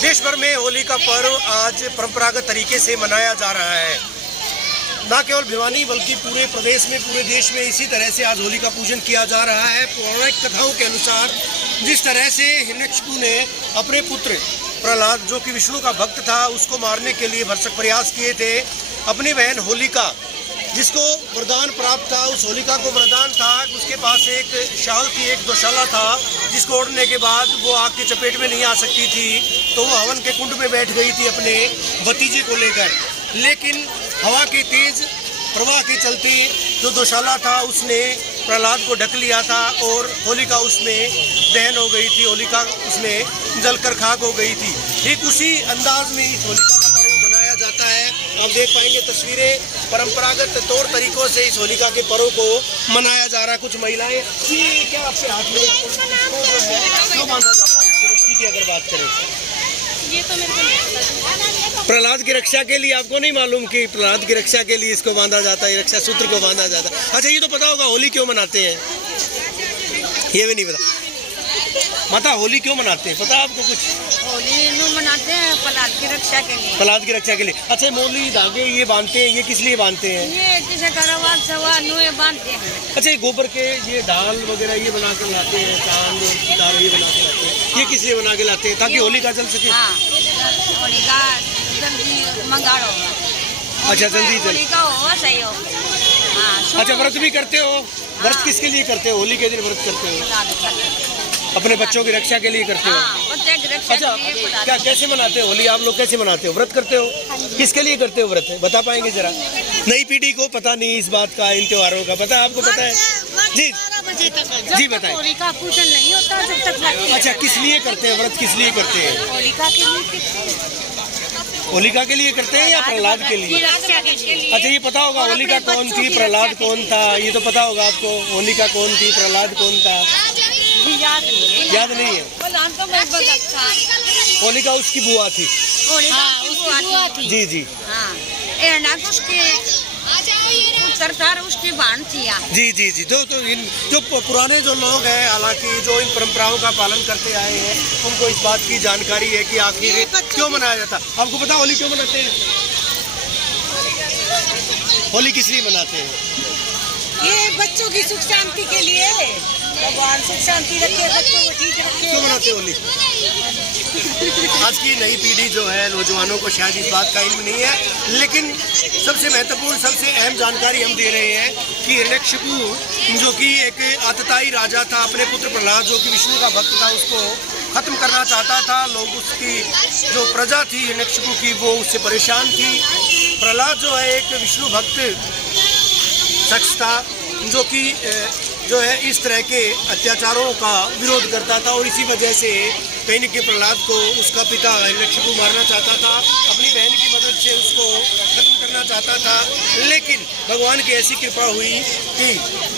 देश भर में होली का पर्व आज परंपरागत तरीके से मनाया जा रहा है। न केवल भिवानी बल्कि पूरे प्रदेश में, पूरे देश में इसी तरह से आज होली का पूजन किया जा रहा है। पौराणिक कथाओं के अनुसार जिस तरह से हिरण्यकशिपु ने अपने पुत्र प्रहलाद, जो कि विष्णु का भक्त था, उसको मारने के लिए भरसक प्रयास किए थे, अपनी बहन होलिका जिसको वरदान प्राप्त था, उस होलिका को वरदान था, उसके पास एक शाल थी, एक दोशाला था, जिसको ओढ़ने के बाद वो आग की चपेट में नहीं आ सकती थी, तो वो हवन के कुंड में बैठ गई थी अपने भतीजे को लेकर। लेकिन हवा के तेज प्रवाह के चलते जो दोशाला था उसने प्रहलाद को ढक लिया था और होलिका उसमें दहन हो गई थी, होलिका उसमें जलकर खाक हो गई थी। ठीक उसी अंदाज में इस होलिका का पर्व मनाया जाता है। आप देख पाएंगे तस्वीरें, परंपरागत तौर तरीकों से इस होलिका के पर्व को मनाया जा रहा है। कुछ महिलाएं, ये क्या आपके हाथ में इसको जो है क्यों बांधा जाता है, रस्सी की अगर बात करें, ये तो मेरे को नहीं पता। प्रहलाद की रक्षा के लिए आपको नहीं मालूम कि प्रहलाद की रक्षा के लिए इसको बांधा जाता है, रक्षा सूत्र को बांधा जाता है। अच्छा, ये तो पता होगा होली क्यों मनाते हैं, ये भी नहीं पता। माता, होली क्यों मनाते हैं, पता आपको कुछ? होली मनाते हैं प्रहलाद की रक्षा के लिए। प्रहलाद की रक्षा के लिए। अच्छा, मोली धागे ये बांधते हैं, ये किस लिए बांधते हैं? ये किसे करवाद सवा नुए बांधते हैं। अच्छा, ये गोबर के ये ढाल वगैरह ये बना के लाते हैं, चांद और सितारे ये बना के लाते हैं, ये किस लिए बना के लाते हैं? ताकि होली का जल सके। हाँ, होली का जल्दी मंगाड़ो। अच्छा, जल्दी होली का हो सही हो। हाँ, अच्छा, व्रत भी करते हो? व्रत किसके लिए करते हो? होली के दिन व्रत करते हो? अपने बच्चों की रक्षा के लिए करते हो? अच्छा, क्या कैसे मनाते हो होली आप लोग, कैसे मनाते हो, व्रत करते हो? किसके लिए करते हो व्रत, बता पाएंगे जरा? नई पीढ़ी को पता नहीं इस बात का, इन त्योहारों का पता, आपको पता है? जी जी बताएं। होली का पूजन नहीं होता जब तक। अच्छा, किस लिए करते हैं व्रत, किस लिए करते हैं? होलिका के लिए। होलिका के लिए करते हैं या प्रहलाद के लिए? अच्छा, ये पता होगा होलिका कौन थी, प्रहलाद कौन था, ये तो पता होगा आपको? होलिका कौन थी, प्रहलाद कौन था? याद नहीं है। याद नहीं है। होलिका उसकी बुआ थी। बुआ थी। जी जी उसकी बाण थी। जी जी जी। जो पुराने जो लोग हैं, हालांकि जो इन परंपराओं का पालन करते आए हैं, उनको इस बात की जानकारी है कि आखिर क्यों मनाया जाता। आपको पता होली क्यों मनाते हैं? होली किस लिए मनाते हैं? ये बच्चों की सुख शांति के लिए, भगवान सुख शांति रखे, बच्चों को ठीक रखे। क्यों मनाते होली? आज की नई पीढ़ी जो है, नौजवानों को शायद इस बात का इल्म नहीं है, लेकिन सबसे महत्वपूर्ण, सबसे अहम जानकारी हम दे रहे हैं कि हिरण्यकशिपु जो कि एक आतताई राजा था, अपने पुत्र प्रहलाद जो कि विष्णु का भक्त था, उसको खत्म करना चाहता था। लोग, उसकी जो प्रजा थी हिरण्यकशिपु की, वो उससे परेशान थी। प्रहलाद जो है एक विष्णु भक्त शख्स था जो कि जो है इस तरह के अत्याचारों का विरोध करता था, और इसी वजह से कहीं न कहीं प्रहलाद को उसका पिता हिरण्यकशिपु मारना चाहता था, अपनी बहन की मदद से उसको खत्म करना चाहता था। लेकिन भगवान की ऐसी कृपा हुई कि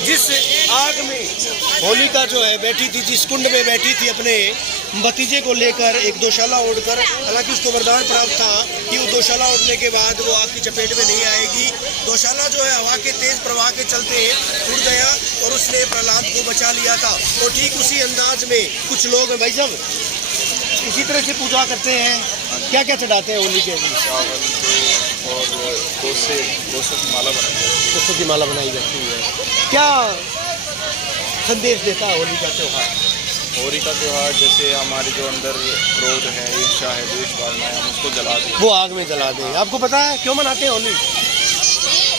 जिस आग में होलिका जो है बैठी थी, जिस कुंड में बैठी थी अपने भतीजे को लेकर, एक दोशाला ओढ़कर, हालांकि उसको वरदान प्राप्त था कि वो दोशाला ओढ़ने के बाद वो आग की चपेट में नहीं आएगी। दोशाला जो है हवा के तेज प्रवाह के चलते उड़ गया और उसने प्रहलाद को बचा लिया था। और ठीक उसी अंदाज में कुछ लोग, भाई साहब, इसी तरह से पूजा करते हैं। क्या क्या चढ़ाते हैं होली के दिन? और 200 की माला बनाई जाती है। 200 की माला बनाई जाती है। क्या संदेश देता है होली का त्यौहार? होली का त्यौहार जैसे हमारे जो अंदर क्रोध है, ईर्ष्या है, द्वेष भावना है, हम उसको जला दें, वो आग में जला दें। आपको पता है क्यों मनाते हैं होली?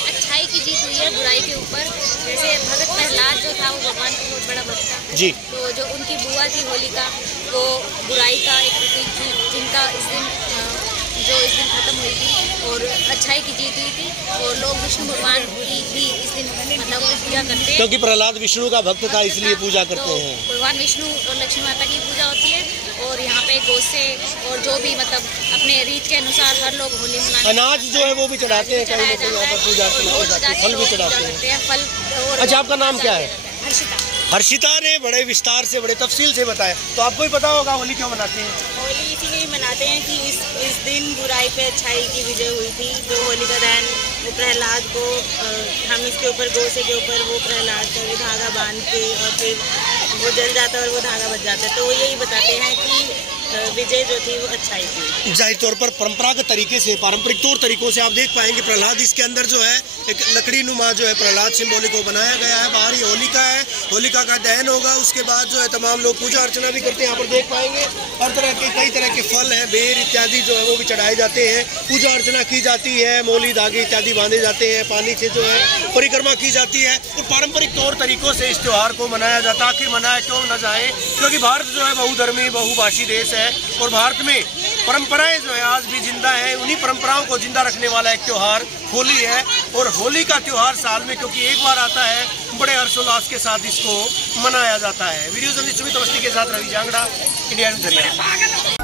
अच्छाई की जीत हुई है बुराई के ऊपर। जैसे भगत प्रहलाद जो था, वो भगवान का बहुत बड़ा भक्त था जी। तो जो उनकी बुआ थी होलिका, वो बुराई का एक प्रतीक थी, जिनका इस दिन खत्म हुई थी और अच्छाई की जीत हुई थी। और लोग विष्णु भगवान की भी इस दिन मतलब पूजा करते हैं, क्योंकि प्रहलाद विष्णु का भक्त था, इसलिए पूजा करते हैं। भगवान विष्णु और लक्ष्मी माता की पूजा होती है। और यहाँ पे गोसे और जो भी मतलब अपने रीत के अनुसार हर लोग होली मनाते हैं। अनाज जो है वो भी चढ़ाते हैं, कहीं ना कहीं यहाँ पर पूजा जाती है, फल भी चढ़ाते हैं। फल। अच्छा, आपका नाम क्या है? हर्षिता। हर्षिता ने बड़े विस्तार से, बड़े तफसील से बताया, तो आपको ही पता होगा होली क्यों मनाते हैं? होली इसीलिए मनाते हैं कि इस दिन बुराई पे अच्छाई की विजय हुई थी। जो होलिका दहन, वो प्रहलाद को हम इसके ऊपर, गोसे के ऊपर वो प्रहलाद का वो धागा बांध के और फिर वो जल जाता है और वो धागा बच जाता है। तो वो यही बताते हैं कि विजय जो थी वो अच्छाई की। जाहिर तौर पर परंपरागत तरीके से, पारंपरिक तौर तरीकों से आप देख पाएंगे प्रहलाद इसके अंदर जो है एक लकड़ी नुमा जो है प्रहलाद सिंबॉलिक को बनाया गया है। बाहर ही होलिका है, होलिका का दहन होगा, उसके बाद जो है तमाम लोग पूजा अर्चना भी करते हैं। यहाँ पर देख पाएंगे हर तरह के कई तरह के फल हैं, बेर इत्यादि जो है वो भी चढ़ाए जाते हैं, पूजा अर्चना की जाती है, मौली धागे इत्यादि बांधे जाते हैं, पानी से जो है परिक्रमा की जाती है और पारंपरिक तौर तरीकों से इस त्यौहार को मनाया जाता है। आखिर मनाया क्यों न जाए, क्योंकि भारत जो है बहुधर्मी बहुभाषी देश है और भारत में परंपराएं जो है आज भी जिंदा है। उन्हीं परंपराओं को जिंदा रखने वाला एक त्यौहार होली है और होली का त्यौहार साल में क्योंकि एक बार आता है, बड़े हर्षोल्लास के साथ इसको मनाया जाता है। वीडियो जर्नलिस्ट सुमित अवस्थी के साथ रवि जांगड़ा, इंडिया न्यूज़।